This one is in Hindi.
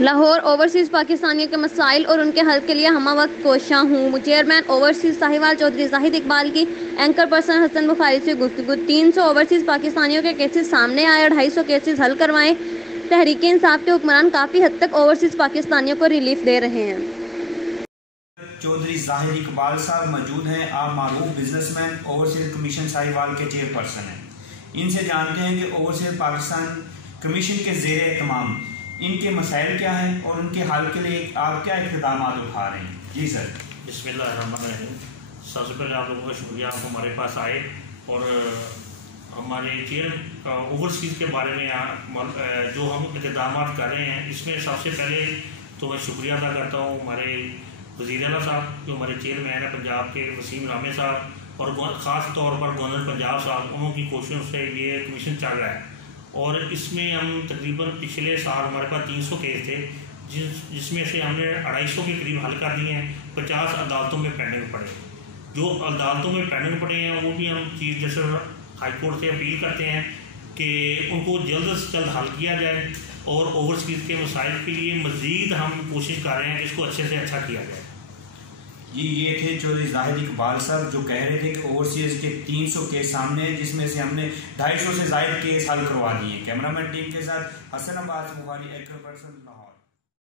लाहौर ओवरसीज़ पाकिस्तानियों के मसाइल और उनके हल के लिए हम वक्त कोशां हूँ। चेयरमैन ओवरसीज़ साहिवाल चौधरी जाहिद इकबाल की एंकर पर्सन हसन बुखारी से गुफ्तगू। 300 ओवरसीज़ पाकिस्तानियों के केसेस सामने आए, 250 केसेस हल करवाएं। तहरीक इंसाफ के हुक्मरान काफ़ी हद तक ओवरसीज़ पाकिस्तानियों को रिलीफ दे रहे हैं। चौधरी जाहिद इकबाल साहब मौजूद हैं। आप मारूफ बिजनेसमैन, ओवरसीज कमीशन साहिवाल के चेयरपर्सन हैं। इनसे जानते हैं कि ओवरसीज पाकिस्तान कमीशन के ज़ेर एहतमाम इनके मसाइल क्या हैं और उनके हल के लिए आप क्या इक़दाम उठा रहे हैं। जी सर। बिस्मिल्लाहिर्रहमानिर्रहीम। सबसे पहले आप लोगों का शुक्रिया, आप हमारे पास आए और हमारे चेयर ओवरसीज़ के बारे में जो हम इक़दाम कर रहे हैं, इसमें सबसे पहले तो मैं शुक्रिया अदा करता हूँ हमारे वज़ीर आला साहब जो हमारे चेयरमैन है पंजाब के, वसीम रामे साहब, और ख़ास तौर पर गवर्नर पंजाब साहब, उन्होंने कोशिशों से ये कमीशन चल रहा है। और इसमें हम तकरीबन पिछले साल हमारे पास 300 केस थे, जिसमें से हमने 250 के करीब हल कर दिए हैं। 50 अदालतों में पेंडिंग पड़े। जो अदालतों में पेंडिंग पड़े हैं वो भी हम चीफ जस्टिस हाई कोर्ट से अपील करते हैं कि उनको जल्द से जल्द हल किया जाए और ओवरसीज़ के मसाइल के लिए मज़ीद हम कोशिश कर रहे हैं कि इसको अच्छे से अच्छा किया जाए। ये थे चौधरी जाहिद इकबाल साहब जो कह रहे थे कि ओवरसीज के 300 केस सामने हैं, जिसमें से हमने 250 से ज़ायद केस हल करवा दिए। कैमरामैन टीम के साथ हसन अब्बास बुखारी, एक्टर पर्सन लाहौर।